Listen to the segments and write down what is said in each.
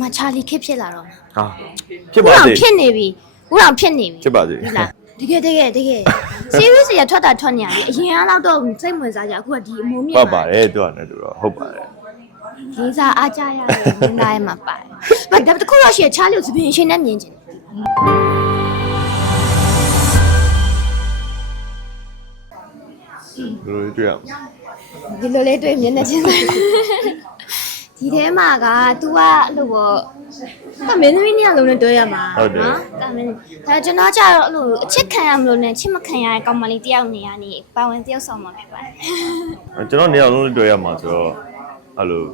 မချာလီခစ်ဖြစ်လာတော့မှာဟာဖြစ်ခုပါတော့စေဖြစ်နေပြီခုတော့ဖြစ်နေပြီဖြစ်ပါစေဒီလားတကယ်တကယ်တကယ် series ရထွက်တာထွက်နေရတယ်အရင်ကတော့တော့စိတ်ဝင်စားကြအခုကဒီအမိုးမြင့်ပတ်ပါတယ်သူကလည်းသူတော့ဟုတ်ပါတယ်လေးစားအားကြရတယ်မင်းသားရဲ့မှာပါတယ်။ဘာဒါတခုတော့ရှိရချားလို့သပင်ရှင်နဲ့မြင်ချင်တယ်ဘယ်လိုတွေ့ရမလဲ။ဒီလိုလေးတွေ့မျက်နှာချင်းဆိုင် ဒီထဲမှာက तू ကအဲ့လိုပေါ့ကမင်းသမီးနှစ်ယောက်လုံးနဲ့တွေ့ရမှာနော်။ဒါမင်းဒါကျွန်တော်ကြတော့အဲ့လိုအချစ်ခံရမလို့နဲ့ချစ်မခံရတဲ့ကောင်မလေးတယောက်နေရနေပါဝင်တယောက်ဆောင်မှာဖြစ်ပါတယ်ကျွန်တော်နေရာလုံးတွေ့ရမှာဆိုတော့အဲ့လို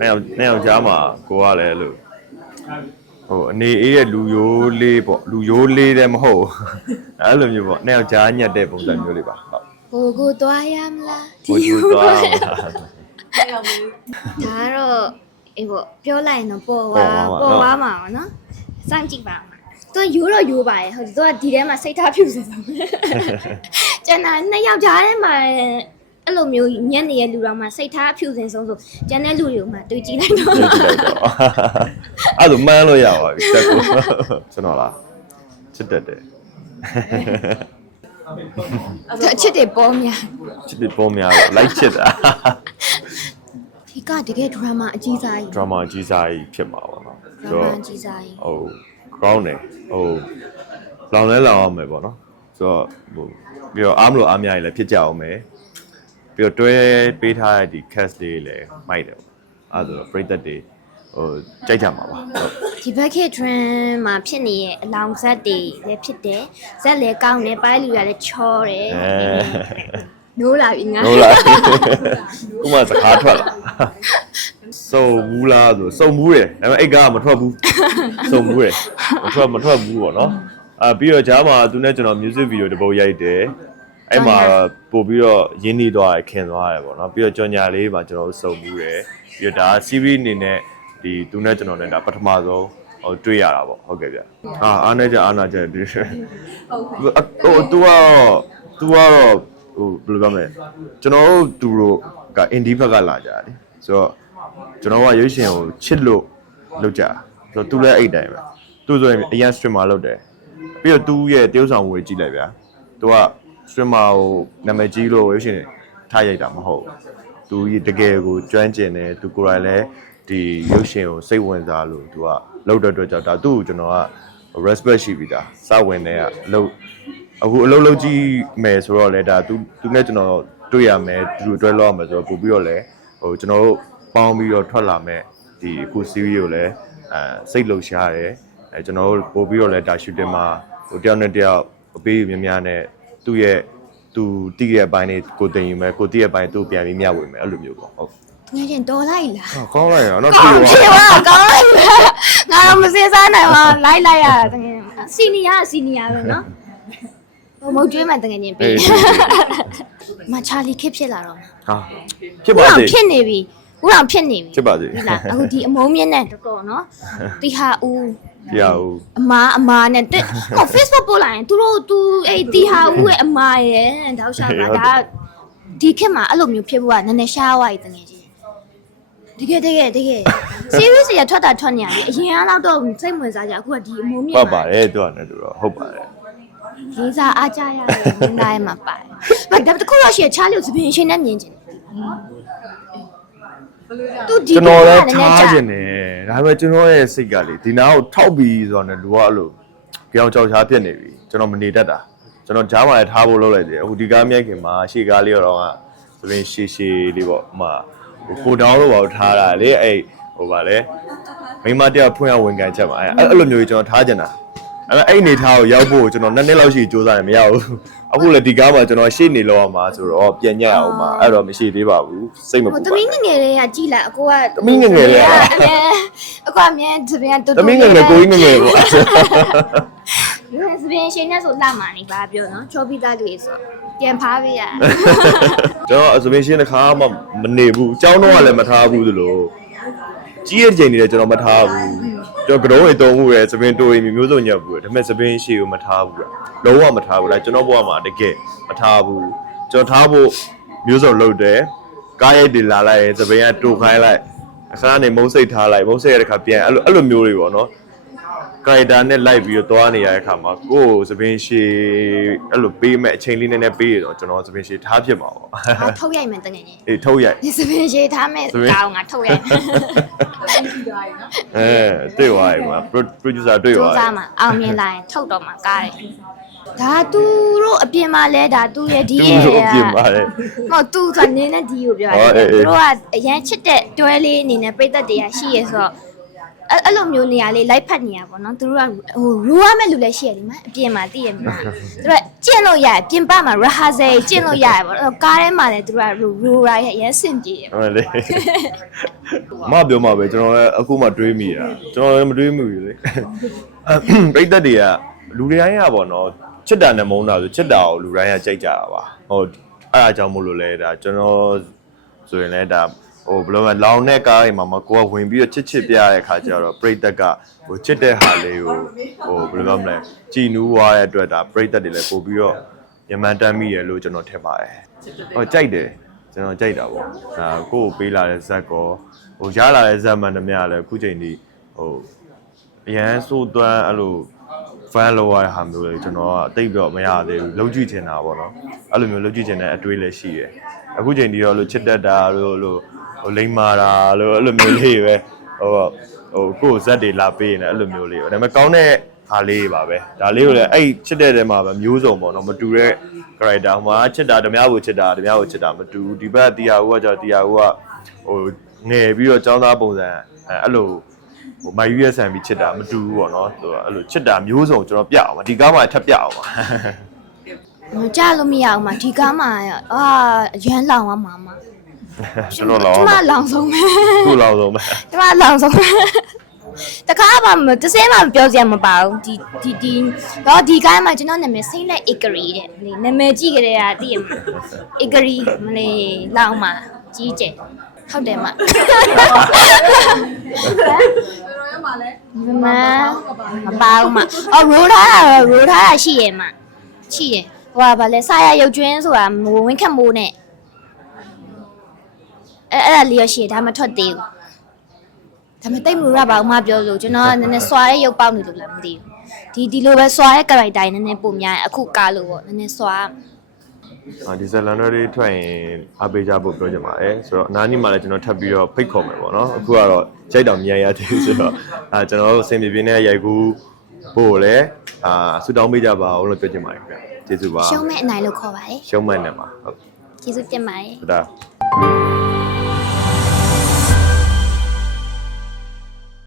နေရာနေရာကြားမှာကိုကလည်းအဲ့လိုဟိုအနေအေးရဲ့လူယိုးလေးပေါ့လူယိုးလေးတဲ့မဟုတ်ဘူးအဲ့လိုမျိုးပေါ့နေရာကြားညက်တဲ့ပုံစံမျိုးလေးပါဟုတ်။ကိုကိုသွားရမလားကိုယူသွား အောင်လားဒါကတော့အေးပေါ့ပြောလိုက်ရင်တော့ပေါ်ပေါ်သွားသွားမှာပေါ်သွားမှာပေါ့နော်စမ်းကြည့်ပါမှာသူကရိုးတော့ရိုးပါရဲ့ဟုတ်တယ်သူကဒီထဲမှာစိတ်ထားဖြူစင်ဆုံးကျန်တာနှစ်ယောက်ကြားထဲမှာအဲ့လိုမျိုးညံ့နေတဲ့လူတော်မှာစိတ်ထားဖြူစင်ဆုံးဆိုကျန်တဲ့လူတွေကိုမှတွေးကြည့်လိုက်တော့ကြည့်လိုက်တော့အဲ့ဒါမှန်းလို့ရပါပြီစက်ကိုကျွန်တော်လားချစ်တတ်တယ်သူအချစ်တွေပေါ်များချစ်တယ်ပုံများတော့လိုက်ချစ်တာဒီ ကတကယ်ဒရမာအကြီးစားကြီးဒရမာကြီးစားကြီးဖြစ်မှာပါနော်ဒရမာအကြီးစားကြီး ဟို ground နေဟိုလောင်လဲလောင်အောင်မယ်ပေါ့နော်ဆိုတော့ဟိုပြီးတော့အားမလို့အားများရင်လည်းဖြစ်ကြအောင်မယ်ပြီးတော့တွဲပေးထားတဲ့ဒီ cast လေးလည်းမိုက်တယ်ပေါ့အဲဒါဆိုတော့ပရိသတ်တွေဟိုကြိုက်ကြမှာပါဟုတ် ဒီဘက်ခေတ် trend မှာဖြစ်နေရဲ့အလောင်ဇက်တွေလည်းဖြစ်တယ်ဇက်လည်းကောင်းတယ်ပိုင်းလူရလည်းချောတယ် အဲ နိုးလာပြီငါဟုတ်လားခုမှစကားထွက်လာစုံဘူးလားဆိုစုံဘူးတယ်ဒါပေမဲ့အိတ်ကားကမထွက်ဘူးစုံဘူးတယ်မထွက်မထွက်ဘူးပေါ့နော်အာပြီးတော့ဂျားမှာသူနဲ့ကျွန်တော် music video တစ်ပုတ်ရိုက်တယ်အဲ့မှာပို့ပြီးတော့ရင်းနှီးသွားတယ်ခင်သွားတယ်ပေါ့နော်ပြီးတော့ကြော်ညာလေးမှာကျွန်တော်တို့စုံဘူးတယ်ပြီးတော့ဒါ series အနေနဲ့ဒီသူနဲ့ကျွန်တော်နဲ့ဒါပထမဆုံးဟိုတွေ့ရတာပေါ့ဟုတ်ကဲ့ဗျအာအားနေကြအားနာကြတယ်ဟို तू ကတော့ तू ကတော့ ဟိုဘယ်လိုပြောမလဲကျွန်တော်တို့သူတို့က indie ဘက်ကလာကြတယ်ဆိုတော့ကျွန်တော်ကရုပ်ရှင်ကိုချစ်လို့လုပ်ကြဆိုတော့သူလည်းအဲ့တိုင်းပဲသူဆိုရင်အရင် streamer လုပ်တယ်ပြီးတော့သူရဲ့တရုပ်ဆောင်ဝယ်ကြည့်လိုက်ဗျာသူက streamer ကိုနာမည်ကြီးလို့ရုပ်ရှင်ထားရိုက်တာမဟုတ်သူတကယ်ကိုကျွမ်းကျင်တယ်သူကိုယ်တိုင်လည်းဒီရုပ်ရှင်ကိုစိတ်ဝင်စားလို့သူကလုပ်တဲ့အတွက်ကြောင့်ဒါသူ့ကိုကျွန်တော်က respect ရှိပြီးသားစဝင်တဲ့အလုပ် အခုအလုပ်လုပ်ကြည့်မယ်ဆိုတော့လေဒါသူသူနဲ့ကျွန်တော်တွေ့ရမယ်သူတို့တွဲလောက်ရမယ်ဆိုတော့ပို့ပြီးတော့လေဟိုကျွန်တော်တို့ပေါင်းပြီးတော့ထွက်လာမယ်ဒီအခု series ကိုလည်းအဲစိတ်လှုပ်ရှားတယ်အဲကျွန်တော်တို့ပို့ပြီးတော့လေဒါ shooting မှာဟိုတယောက်နဲ့တယောက်အပေးများများနဲ့သူ့ရဲ့သူတည်ရဲ့အပိုင်းလေးကိုတင်ယူမယ်ကိုတည်ရဲ့အပိုင်းသူ့ပြန်ပြီးမျှဝေမယ်အဲ့လိုမျိုးပေါ့ဟုတ်ငါချင်းတော်လိုက်လားဟောကောင်းလိုက်ရအောင်တော့ကောပြေင်းပါဖြစ်သွားကောင်းလိုက်လားငါတော့မစင်စားနိုင်ပါလိုက်လိုက်ရတာတကယ်စီနီယာစီနီယာပဲနော်ဟို မုတ်ကျွေးမှတကယ်ချင်းပြီးမချာလီခစ်ဖြစ်လာတော့မှာဟာဖြစ်ခုပါတော့စေဖြစ်နေပြီခုတော့ဖြစ်နေပြီဖြစ်ပါစေဒီလားအခုဒီအမုံမြင့်နဲ့တော်တော်နော်တီဟာဦးပြရဦးအမားအမားနဲ့တက်ဟို Facebook ပို့လိုက်ရင်သူတို့သူအဲ့တီဟာဦးရဲ့အမားရဲ့တောက်ရှာပါဒါဒီခေတ်မှာအဲ့လိုမျိုးဖြစ်ဖို့ကနည်းနည်းရှားသွားပြီတကယ်ကြီးတကယ်တကယ်တကယ် series ရထွက်တာထွက်နေရတယ်အရင်ကတော့တော့စိတ်ဝင်စားကြအခုကဒီအမုံမြင့်ပတ်ပါတယ်သူကလည်းသူတော့ဟုတ်ပါတယ် လေးစားအားကြရတယ်မင်းသားရဲ့မှာပါတယ်ဘာဒါတခုတော့ရှိရချားလို့သပင်ရှင်နဲ့မြင်ချင်တယ်သူဒီကျွန်တော်လည်းနည်းနည်းထားကြာခြင်းတယ်ဒါပေမဲ့ကျွန်တော်ရဲ့စိတ်ကလေဒီနာကိုထောက်ပြီးဆိုတော့ねလူကအဲ့လိုကြောင်ကြောက်ချားဖြစ်နေပြီကျွန်တော်မနေတတ်တာကျွန်တော်ဂျားမှာလည်းထားဖို့လုပ်လိုက်တယ်အခုဒီကားမြိုက်ခင်မှာရှေ့ကားလေးတော့ကသပင်ရှည်ရှည်လေးပေါ့ဥမာဟိုကိုတောင်းလို့ပါထားတာလေအဲ့ဟိုပါလေမိမတယောက်ဖွင့်ရဝင်ကန်ချက်မှာအဲ့အဲ့လိုမျိုးကြီးကျွန်တော်ထားကြတာ အဲ့အဲ့အနေထားကိုရောက်ဖို့ကျွန်တော်နှစ်နှစ်လောက်ရှိစူးစမ်းတယ်မရဘူးအခုလည်းဒီကားမှာကျွန်တော်ရှေ့နေလောက်အောင်မှာဆိုတော့ပြန်ညက်အောင်မှာအဲ့တော့မရှိသေးပါဘူးစိတ်မပူ ဟို ပါ တ ဘူး မင်းငယ်ငယ်လေးကကြည်လာအကိုက သမီးငယ်ငယ်လေးက အမြဲအကိုအမြဲသပင်ကတူတူ သမီးငယ်ငယ်ကိုကြီးငယ်ငယ်ပေါ့ သပင်ရှင်နဲ့ဆိုလာမှနေပါပြောနော်ချောပြီးသားတွေဆိုပြန်ဖားပေးရ ကျွန်တော်အစပင်းရှင်းတစ်ခါမှမနေဘူးအเจ้าတော့ကလည်းမထားဘူးသလိုကြီးရဲ့ချိန်နေလည်းကျွန်တော်မထားဘူးကျွန် တော်ကတော့အတုံးမှုရယ်စပင်းတိုးရင်မျိုးစုံညက်ဘူးရယ်ဒါပေမဲ့စပင်းရှည်ကိုမထားဘူးလုံးဝမထားဘူးလားကျွန်တော်ဘဝမှာတကယ်မထားဘူးကျွန်တော်ထားဖို့မျိုးစုံလုပ်တယ်ကားရိုက်တွေလာလိုက်ရင်စပင်းကတိုခိုင်းလိုက်အခါကနေမုံစိတ်ထားလိုက်မုံစိတ်ရတဲ့ခါပြန်အဲ့လိုအဲ့လိုမျိုးတွေပေါ့နော် ကာရီတာနဲ့လိုက်ပြီးတော့သွားနေရတဲ့ခါမှာကိုယ်သပင်ရှည်အဲ့လိုပေးမဲ့အချိန်လေးနည်းနည်းပေးရတော့ကျွန်တော်သပင်ရှည်ထားဖြစ်မှာပေါ့အာထုတ်ရိုက်မယ်တကယ်ကြီးအေးထုတ်ရိုက်ဒီစပင်ရှည်ထားမယ်စပင်ကောင်းငါထုတ်ရိုက်မယ်အဲတွေ့သွားပြီမှာ pro- producer တွေ့စူးသွားစမ်းမှာအောင်မြင်လာရင်ထုတ်တော့မှာကားတယ်ဒါသူတို့အပြင်မှာလဲဒါသူရဲ့ဒီပြီရဲ့သူတို့ပြင်ပါတယ်မဟုတ်သူဆိုနေနဲ့ဒီကိုပြောဟောတယ်အေးအေးသူတို့ကအရန်ချစ်တဲ့တွဲလေးအနေနဲ့ပြိသက်တရားရှိရဆိုတော့ အဲ့အဲ့လိုမျိုးနေရာလေးလိုက်ဖက်နေရပါတော့သူတို့ကဟိုရူရမဲ့လူလည်းရှိရဒီမှာအပြင်မှာသိရမလားသူတို့ကကျင့်လို့ရတယ်ပြင်ပမှာ rehearsal ကျင့်လို့ရတယ်ပေါ့အဲ့တော့ကားထဲမှာလည်းသူတို့ကရူရူရရဲ့အရင်စင်ပြေတယ်ဟုတ်လေမပြောမှာပဲကျွန်တော်လည်းအခုမှတွေးမိတာကျွန်တော်လည်းမတွေးမိဘူးလေပြိသက်တွေကလူတွေတိုင်းရပါတော့ချစ်တာနဲ့မုန်းတာဆိုချစ်တာကိုလူတိုင်းကကြိုက်ကြတာပါဟိုအဲ့အကြောင်းမို့လို့လဲဒါကျွန်တော်ဆိုရင်လည်းဒါ ဟိုဘယ်လိုလဲလောင်တဲ့ကားတွေမှာမကိုကဝင်ပြီးတော့ချစ်ချစ်ပြရတဲ့ခါကျတော့ပြိသက်ကဟိုချစ်တဲ့ဟာလေးကိုဟိုဘယ်လိုပြောမလဲကြည်နူးသွားတဲ့အတွက်ဒါပြိသက်တွေလည်းပို့ပြီးတော့ညမန်တမ်းမိရလို့ကျွန်တော်ထင်ပါတယ်ဟိုကြိုက်တယ်ကျွန်တော်ကြိုက်တာပေါ့ဒါကိုယ့်ကိုပေးလာတဲ့ဇက်ကောဟိုရလာတဲ့ဇက်မှန်သမျှလည်းအခုချိန်ဒီဟိုအရန်စိုးသွမ်းအဲ့လို fan လောက်ရတဲ့ဟာမျိုးလေကျွန်တော်ကအတိတ်တော့မရသေးဘူးလုံးကြည့်ချင်တာပေါ့နော်အဲ့လိုမျိုးလုံးကြည့်ချင်တဲ့အတွေးလည်းရှိတယ်အခုချိန်ဒီတော့လို့ချစ်တတ်တာလို့လို့ ဟိုလိမ္မာတာလို့အဲ့လိုမျိုးလေးပဲဟိုဟိုကိုယ်ဇက်တွေလာပေးနေအဲ့လိုမျိုးလေးပဲဒါပေမဲ့ကောင်းတဲ့ဟာလေးပါပဲဒါလေးကိုလည်းအဲ့ချစ်တဲ့တဲမှာပဲမျိုးစုံပေါ့နော်မတူတဲ့ character ဟိုမှာချစ်တာဓမြကိုချစ်တာဓမြကိုချစ်တာမတူဘူးဒီဘက်တရားဦးကကြောင့်တရားဦးကဟိုငယ်ပြီးတော့ចောင်းသားပုံစံအဲ့အဲ့လိုဟိုမိုက်ယူရဆန်ပြီးချစ်တာမတူဘူးပေါ့နော်ဆိုတော့အဲ့လိုချစ်တာမျိုးစုံကျွန်တော်ပြအောင်ပါဒီကားမှာထပ်ပြအောင်ပါမကြလို့မရအောင်မဒီကားမှာအာအရန်လောင်သွားမှာမ ကျွန်တော်လောကျင်းမပါလောင်ဆုံးပဲခုလောင်းဆုံးပဲကျမလောင်ဆုံးပဲတခါမှမတစ်စဲမှပြောစရာမပါဘူးဒီဒီဒီတော့ဒီကားမှာကျွန်တော်နာမည်စိမ့်လက်ဧကရီတဲ့လေနာမည်ကြည့်ကြတဲ့ဟာသိရမလားဧကရီမလေးလောင်မှာကြီးကျယ်ဟုတ်တယ်မမမမပါဘူးမအော်ရိုးထားတာရိုးထားတာရှိရဲ့မရှိရဲ့ဟိုကဗာလဲဆာရရုပ်ကျွင်းဆိုတာမဝင်းခက်မိုးနဲ့ အဲအဲ့ဒါလေးရရှိရဲ့ဒါမထွက်သေးဘူးဒါပေမဲ့တိတ်မူရပါဘူးမပြောလို့ကျွန်တော်ကနည်းနည်းစွာတဲ့ရုပ်ပေါက်နေလို့လည်းမသိဘူးဒီဒီလိုပဲစွာတဲ့ character နည်းနည်းပုံများရင်အခုကားလို့ပေါ့နည်းနည်းစွာအာဒီဇလန်တွေထွက်ရင်အပေးကြဖို့ပြောချင်ပါတယ်ဆိုတော့အနားနီမှာလည်းကျွန်တော်ထပ်ပြီးတော့ဖိတ်ခေါ်မယ်ပေါ့နော်အခုကတော့ကြိုက်တော်မြန်ရသေးဆိုတော့အာကျွန်တော်တို့အဆင်ပြေပြေနဲ့ရိုက်ကူးဖို့လည်းအာဆူတောင်းပေးကြပါဦးလို့ပြောချင်ပါတယ်ခင်ဗျကျေးဇူးပါရှုံးမဲ့အနိုင်လို့ခေါ်ပါတယ်ရှုံးမှန်တယ်ပါဟုတ်ကျေးဇူးတင်ပါတယ်ဒါ